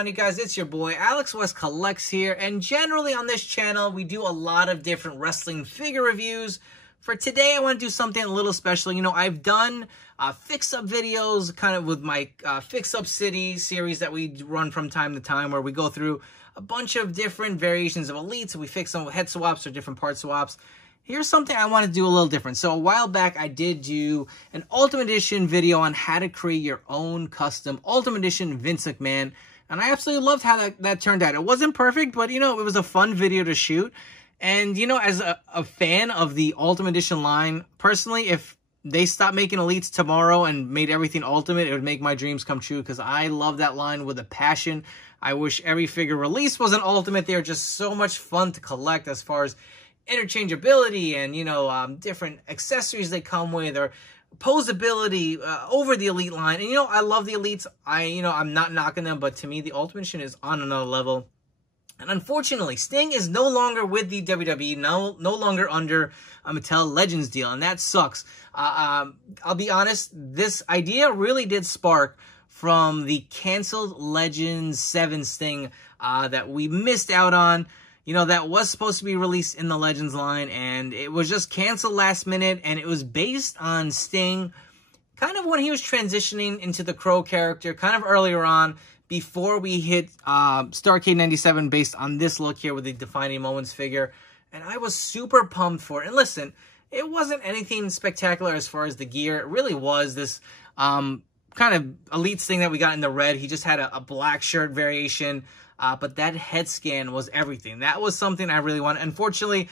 on, you guys? It's your boy Alex West Collects here, and generally on this channel we do a lot of different wrestling figure reviews. For today I want to do something a little special. You know, I've done fix-up videos kind of with my Fix-Up City series that we run from time to time, where we go through a bunch of different variations of elites and we fix them with head swaps or different part swaps. Here's something I want to do a little different. So a while back, I did do an Ultimate Edition video on how to create your own custom Ultimate Edition Vince McMahon. And I absolutely loved how that turned out. It wasn't perfect, but, you know, it was a fun video to shoot. And, you know, as a fan of the Ultimate Edition line, personally, if they stopped making elites tomorrow and made everything ultimate, it would make my dreams come true, because I love that line with a passion. I wish every figure released was an ultimate. They're just so much fun to collect as far as interchangeability and, you know, different accessories they come with, or posability over the elite line. And, you know, I love the elites. I'm not knocking them, but to me, the Ultimate Edition is on another level. And unfortunately, Sting is no longer with the WWE, no longer under a Mattel Legends deal, and that sucks. I'll be honest, this idea really did spark from the canceled Legends 7 Sting that we missed out on. You know, that was supposed to be released in the Legends line, and it was just canceled last minute, and it was based on Sting kind of when he was transitioning into the Crow character, kind of earlier on, before we hit Starrcade 97, based on this look here with the Defining Moments figure. And I was super pumped for it. And listen, it wasn't anything spectacular as far as the gear. It really was this kind of elite thing that we got in the red. He just had a black shirt variation. But that head scan was everything. That was something I really wanted. Unfortunately,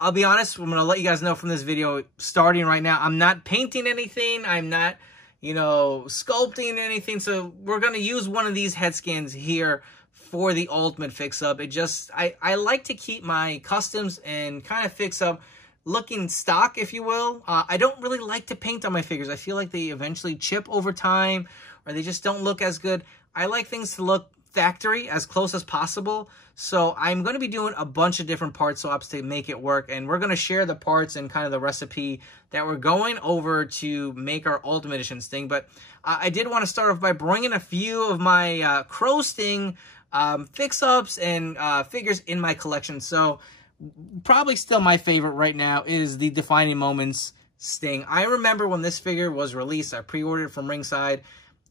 I'll be honest, I'm going to let you guys know from this video, starting right now, I'm not painting anything. I'm not, you know, sculpting anything. So we're going to use one of these head scans here for the Ultimate Fix-Up. It just, I like to keep my customs and kind of fix-up looking stock, if you will. I don't really like to paint on my figures. I feel like they eventually chip over time, or they just don't look as good. I like things to look factory as close as possible. So I'm going to be doing a bunch of different part swaps to make it work, and we're going to share the parts and kind of the recipe that we're going over to make our Ultimate Edition Sting. But I did want to start off by bringing a few of my Crow Sting fix-ups and figures in my collection. So probably still my favorite right now is the Defining Moments Sting. I remember when this figure was released, I pre-ordered it from Ringside,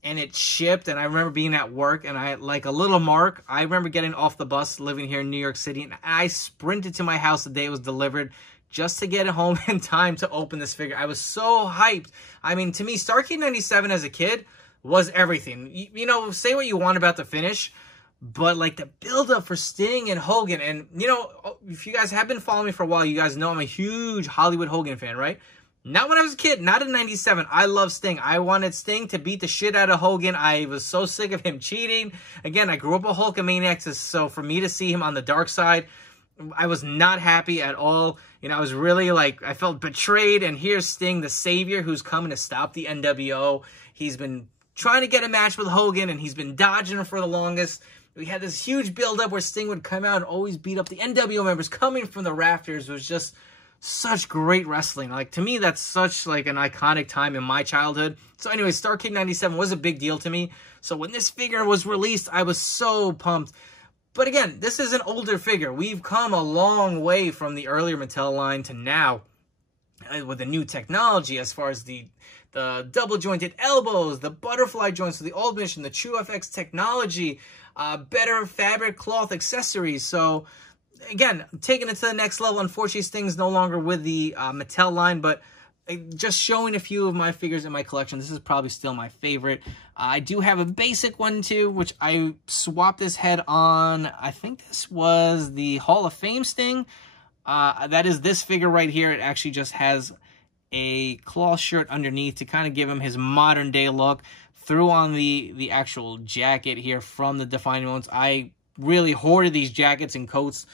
and it shipped, and I remember being at work, and I, like a little Mark, I remember getting off the bus living here in New York City, and I sprinted to my house the day it was delivered just to get it home in time to open this figure. I was so hyped. I mean, to me, Starrcade 97 as a kid was everything. You know, say what you want about the finish, but like the build-up for Sting and Hogan, and, you know, if you guys have been following me for a while, you guys know I'm a huge Hollywood Hogan fan, right? Not when I was a kid, not in 97. I love Sting. I wanted Sting to beat the shit out of Hogan. I was so sick of him cheating. Again, I grew up a Hulkamaniac, so for me to see him on the dark side, I was not happy at all. You know, I was really like, I felt betrayed. And here's Sting, the savior, who's coming to stop the NWO. He's been trying to get a match with Hogan, and he's been dodging him for the longest. We had this huge build-up where Sting would come out and always beat up the NWO members coming from the rafters. It was just such great wrestling. Like, to me, that's such like an iconic time in my childhood. So anyway, Starrcade 97 was a big deal to me. So when this figure was released, I was so pumped. But again, this is an older figure. We've come a long way from the earlier Mattel line to now with the new technology, as far as the double jointed elbows, the butterfly joints, the Ultimate Edition, the True FX technology, better fabric cloth accessories. So again, taking it to the next level. Unfortunately, Sting's no longer with the Mattel line, but just showing a few of my figures in my collection, this is probably still my favorite. I do have a basic one, too, which I swapped this head on. I think this was the Hall of Fame Sting. That is this figure right here. It actually just has a cloth shirt underneath to kind of give him his modern-day look. Threw on the actual jacket here from the Defining Moments. I really hoarded these jackets and coats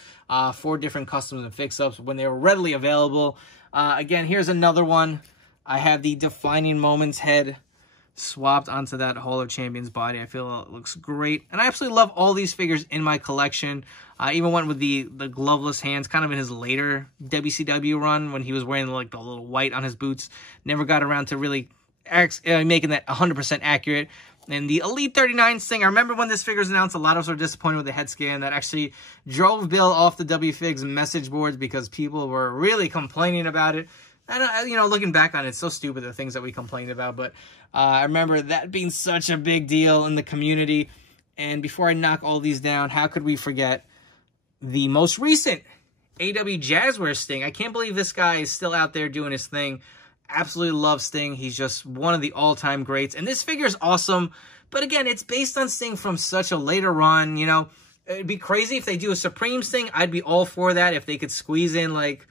for different customs and fix-ups when they were readily available. Again, here's another one. I have the Defining Moments head swapped onto that Hall of Champions body. I feel it looks great. And I absolutely love all these figures in my collection. I even went with the gloveless hands kind of in his later WCW run when he was wearing like the little white on his boots. Never got around to really making that 100% accurate. And the Elite 39 Sting, I remember when this figure was announced, a lot of us were disappointed with the head scan. That actually drove Bill off the WFIG's message boards because people were really complaining about it. And, you know, looking back on it, it's so stupid, the things that we complained about. But I remember that being such a big deal in the community. And before I knock all these down, how could we forget the most recent AW Jazzware Sting? I can't believe this guy is still out there doing his thing. Absolutely love Sting. He's just one of the all-time greats. And this figure is awesome. But again, it's based on Sting from such a later run, you know. It'd be crazy if they do a Supreme Sting. I'd be all for that if they could squeeze in, like,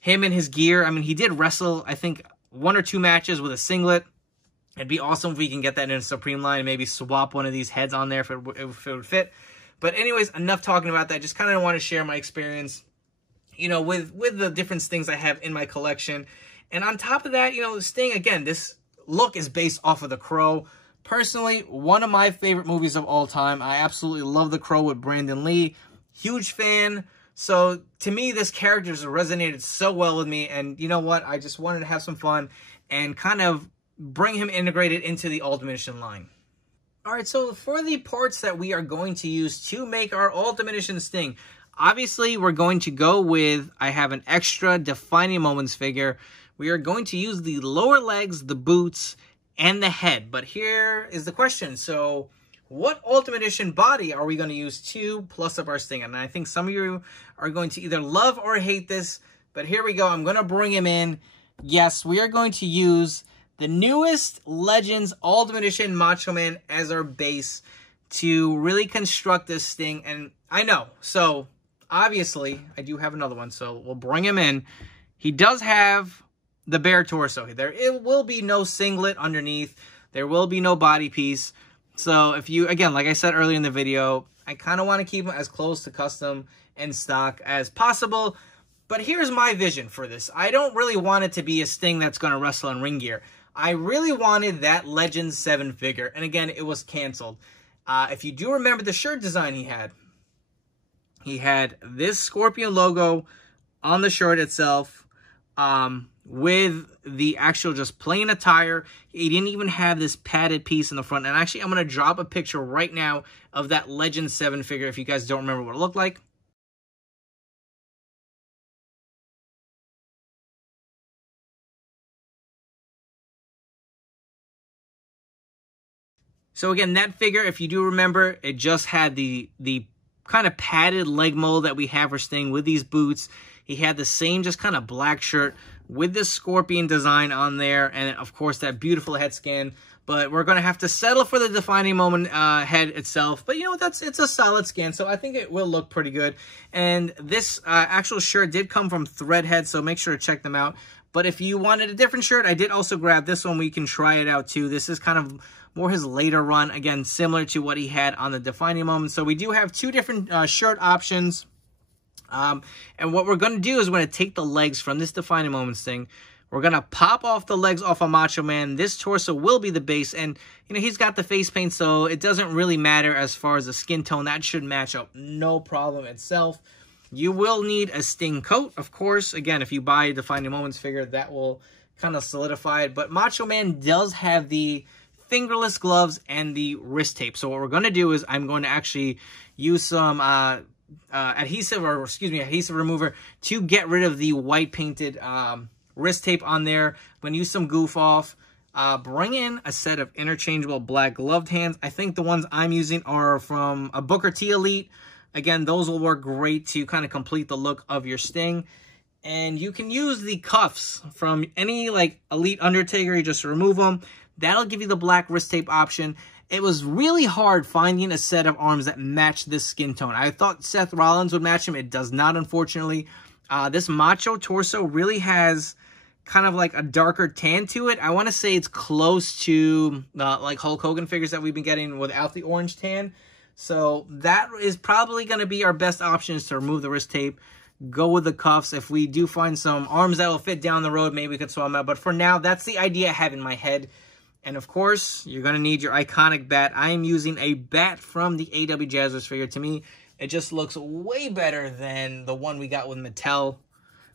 him and his gear. I mean, he did wrestle, I think, 1 or 2 matches with a singlet. It'd be awesome if we can get that in a Supreme line and maybe swap one of these heads on there if it would fit. But anyways, enough talking about that. Just kind of want to share my experience, you know, with the different Stings I have in my collection. And on top of that, you know, Sting, again, this look is based off of The Crow. Personally, one of my favorite movies of all time. I absolutely love The Crow with Brandon Lee. Huge fan. So, to me, this character has resonated so well with me. And you know what? I just wanted to have some fun and kind of bring him integrated into the Ultimate Edition line. Alright, so for the parts that we are going to use to make our Ultimate Edition Sting, obviously we're going to go with, I have an extra Defining Moments figure. We are going to use the lower legs, the boots, and the head. But here is the question. So, what Ultimate Edition body are we going to use to plus up our Sting? And I think some of you are going to either love or hate this. But here we go. I'm going to bring him in. Yes, we are going to use the newest Legends Ultimate Edition Macho Man as our base to really construct this Sting. And I know, so obviously, I do have another one, so we'll bring him in. He does have the bare torso. It will be no singlet underneath. There will be no body piece. So if you, again, like I said earlier in the video, I kind of want to keep him as close to custom and stock as possible. But here's my vision for this. I don't really want it to be a Sting that's going to wrestle in ring gear. I really wanted that Legends 7 figure. And again, it was canceled. If you do remember the shirt design he had this Scorpion logo on the shirt itself with the actual just plain attire. He didn't even have this padded piece in the front. And actually, I'm going to drop a picture right now of that Legends 7 figure if you guys don't remember what it looked like. So again, that figure, if you do remember, it just had the kind of padded leg mold that we have for Sting with these boots. He had the same just kind of black shirt with this Scorpion design on there. And of course, that beautiful head scan. But we're going to have to settle for the Defining Moment head itself. But you know, it's a solid scan, so I think it will look pretty good. And this actual shirt did come from Threadhead, so make sure to check them out. But if you wanted a different shirt, I did also grab this one. We can try it out too. This is kind of more his later run. Again, similar to what he had on the Defining Moment. So we do have 2 different shirt options. And what we're going to do is we're going to take the legs from this Defining Moments thing. We're going to pop off the legs off of Macho Man. This torso will be the base. And, you know, he's got the face paint, so it doesn't really matter as far as the skin tone. That should match up. No problem itself. You will need a Sting coat, of course. Again, if you buy a Defining Moments figure, that will kind of solidify it. But Macho Man does have the fingerless gloves and the wrist tape. So what we're going to do is I'm going to actually use some adhesive remover to get rid of the white painted wrist tape on there. I'm going to use some goof off. Bring in a set of interchangeable black gloved hands. I think the ones I'm using are from a Booker T Elite. Again, those will work great to kind of complete the look of your Sting. And you can use the cuffs from any like Elite Undertaker. You just remove them. That'll give you the black wrist tape option. It was really hard finding a set of arms that match this skin tone. I thought Seth Rollins would match him. It does not, unfortunately. This Macho torso really has kind of like a darker tan to it. I want to say it's close to like Hulk Hogan figures that we've been getting without the orange tan. So that is probably going to be our best option, is to remove the wrist tape, go with the cuffs. If we do find some arms that will fit down the road, maybe we could swap them out. But for now, that's the idea I have in my head. And of course, you're going to need your iconic bat. I am using a bat from the AW Jazzers figure. To me, it just looks way better than the one we got with Mattel.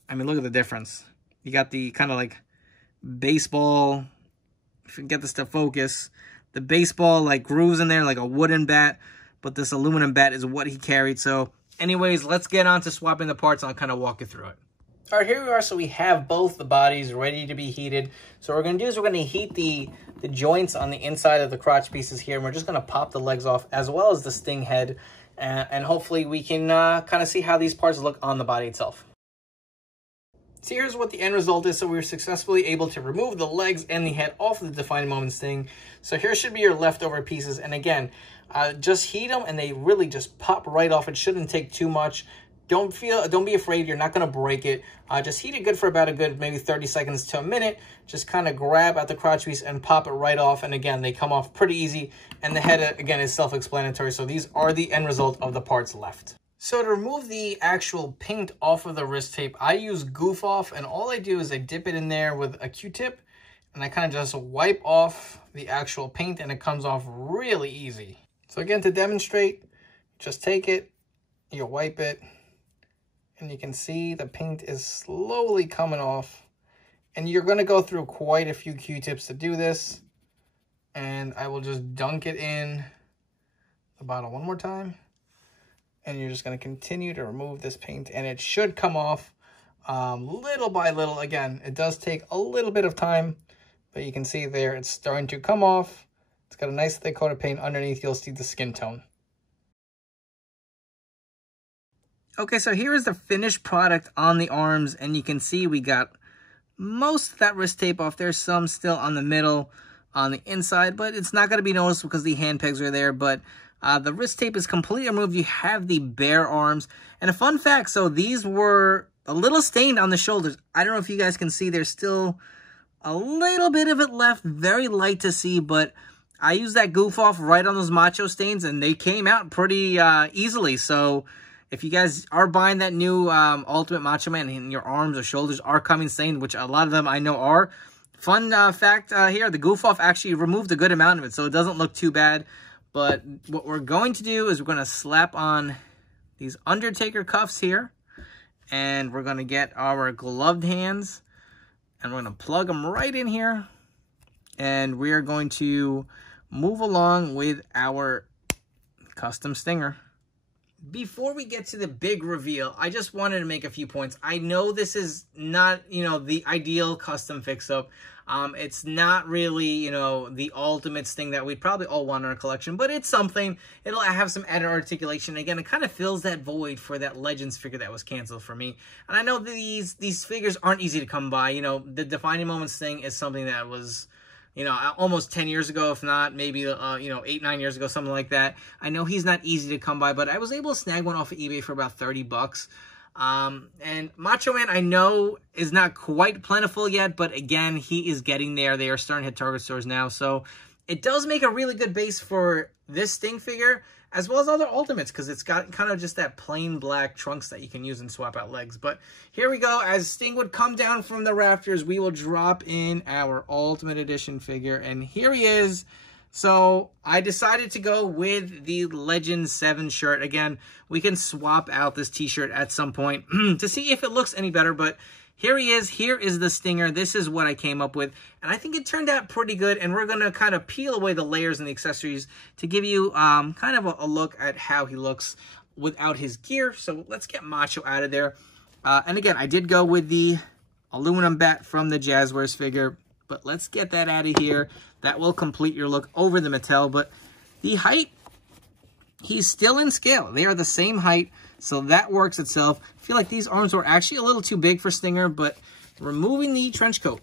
I mean, look at the difference. You got the kind of like baseball, if you can get this to focus, the baseball like grooves in there like a wooden bat, but this aluminum bat is what he carried. So anyways, let's get on to swapping the parts and I'll kind of walk you through it. All right, here we are. So we have both the bodies ready to be heated. So what we're going to do is we're going to heat the joints on the inside of the crotch pieces here, and we're just going to pop the legs off as well as the sting head, and hopefully we can kind of see how these parts look on the body itself. So here's what the end result is. So we were successfully able to remove the legs and the head off of the Defining Moments Sting. So here should be your leftover pieces, and again, just heat them and they really just pop right off. It shouldn't take too much. Don't be afraid. You're not going to break it. Just heat it good for about a good maybe 30 seconds to a minute. Just kind of grab at the crotch piece and pop it right off. And again, they come off pretty easy. And the head, again, is self-explanatory. So these are the end result of the parts left. So to remove the actual paint off of the wrist tape, I use Goof Off. And all I do is I dip it in there with a Q-tip. And I kind of just wipe off the actual paint. And it comes off really easy. So again, to demonstrate, just take it. You wipe it. And you can see the paint is slowly coming off. And you're going to go through quite a few Q-tips to do this. And I will just dunk it in the bottle one more time. And you're just going to continue to remove this paint. And it should come off little by little. Again, it does take a little bit of time. But you can see there it's starting to come off. It's got a nice thick coat of paint underneath. You'll see the skin tone. Okay, so here is the finished product on the arms, and you can see we got most of that wrist tape off. There's some still on the middle, on the inside, but it's not going to be noticed because the hand pegs are there. But the wrist tape is completely removed. You have the bare arms. And a fun fact, so these were a little stained on the shoulders. I don't know if you guys can see, there's still a little bit of it left, very light to see, but I used that Goof Off right on those macho stains, and they came out pretty easily. So if you guys are buying that new Ultimate Macho Man and your arms or shoulders are coming stained, which a lot of them I know are, fun fact here, the Goof Off actually removed a good amount of it, so it doesn't look too bad. But what we're going to do is we're going to slap on these Undertaker cuffs here, and we're going to get our gloved hands, and we're going to plug them right in here, and we are going to move along with our custom stinger. Before we get to the big reveal, I just wanted to make a few points. I know this is not, the ideal custom fix-up. It's not really, the ultimate Sting that we'd probably all want in our collection, but it's something. It'll have some added articulation. Again, it kind of fills that void for that Legends figure that was canceled for me. And I know these figures aren't easy to come by. The Defining Moments Sting is something that was, almost 10 years ago, if not, maybe, 8, 9 years ago, something like that. I know he's not easy to come by, but I was able to snag one off of eBay for about 30 bucks. And Macho Man, I know, is not quite plentiful yet, but again, he is getting there. They are starting to hit Target stores now. So it does make a really good base for this Sting figure, as well as other Ultimates, because it's got kind of just that plain black trunks that you can use and swap out legs. But here we go. As Sting would come down from the rafters, we will drop in our Ultimate Edition figure, and here he is. So I decided to go with the Legends 7 shirt. Again, we can swap out this t-shirt at some point to see if it looks any better, but here he is. Here is the Stinger. This is what I came up with, and I think it turned out pretty good, and we're going to kind of peel away the layers and the accessories to give you kind of a look at how he looks without his gear. So let's get Macho out of there. And again, I did go with the aluminum bat from the Jazzwares figure, but let's get that out of here. That will complete your look over the Mattel, but the height, he's still in scale. They are the same height, so that works itself. I feel like these arms were actually a little too big for Stinger, but removing the trench coat,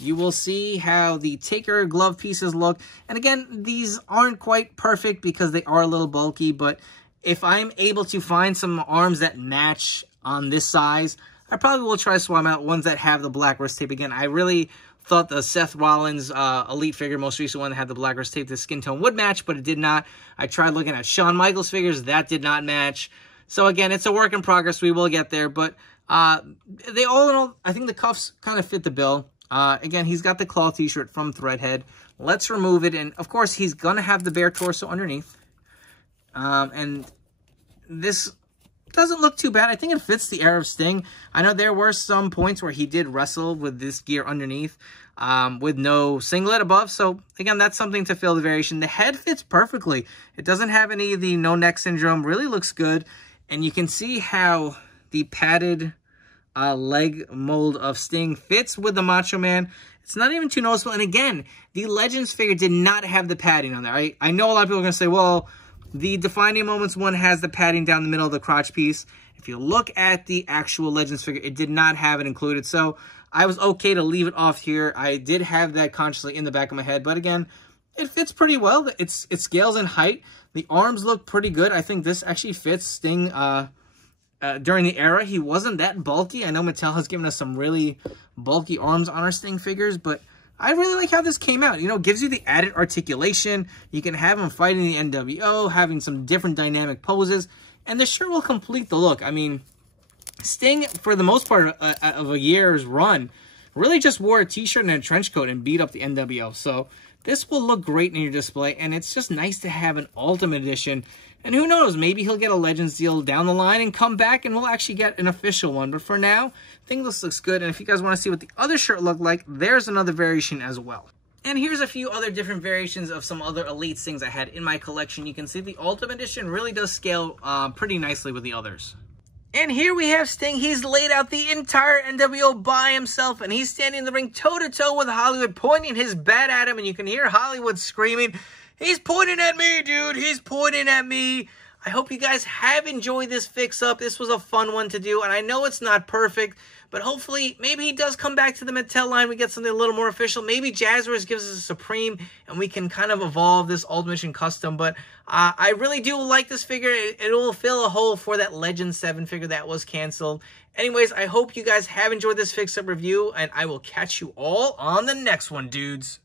you will see how the Taker glove pieces look. And again, these aren't quite perfect because they are a little bulky, but if I'm able to find some arms that match on this size, I probably will try to swap out ones that have the black wrist tape. Again, I really thought the Seth Rollins Elite figure, most recent one that had the black wrist tape, the skin tone would match, but it did not. I tried looking at Shawn Michaels figures. That did not match. So again, it's a work in progress. We will get there, but they all in all, I think the cuffs kind of fit the bill. Again, he's got the claw t-shirt from Threadhead. Let's remove it, and of course, he's going to have the bare torso underneath. And this doesn't look too bad. I think it fits the era of Sting. I know there were some points where he did wrestle with this gear underneath, with no singlet above. So, again, that's something to fill the variation. The head fits perfectly. It doesn't have any of the no neck syndrome. Really looks good. And you can see how the padded leg mold of Sting fits with the Macho Man. It's not even too noticeable. And again, the Legends figure did not have the padding on there. I know a lot of people are going to say, well, the Defining Moments one has the padding down the middle of the crotch piece. If you look at the actual Legends figure, it did not have it included. So I was okay to leave it off here. I did have that consciously in the back of my head. But again, it fits pretty well. It scales in height. The arms look pretty good. I think this actually fits Sting during the era. He wasn't that bulky. I know Mattel has given us some really bulky arms on our Sting figures, but I really like how this came out. You know, it gives you the added articulation. You can have him fighting the NWO, having some different dynamic poses, and this shirt will complete the look. I mean, Sting, for the most part of a year's run, really just wore a t-shirt and a trench coat and beat up the NWO. So this will look great in your display, and it's just nice to have an Ultimate Edition. And who knows, maybe he'll get a Legends deal down the line and come back and we'll actually get an official one. But for now, I think this looks good. And if you guys want to see what the other shirt looked like, there's another variation as well. And here's a few other different variations of some other Elite Stings I had in my collection. You can see the Ultimate Edition really does scale pretty nicely with the others. And here we have Sting. He's laid out the entire NWO by himself, and he's standing in the ring toe-to-toe with Hollywood, pointing his bat at him, and you can hear Hollywood screaming, "He's pointing at me, dude! He's pointing at me!" I hope you guys have enjoyed this fix-up. This was a fun one to do, and I know it's not perfect, but hopefully, maybe he does come back to the Mattel line. We get something a little more official. Maybe Jazzwares gives us a Supreme, and we can kind of evolve this Ultimate Edition custom. But I really do like this figure. It will fill a hole for that Legend 7 figure that was canceled. Anyways, I hope you guys have enjoyed this fix-up review, and I will catch you all on the next one, dudes.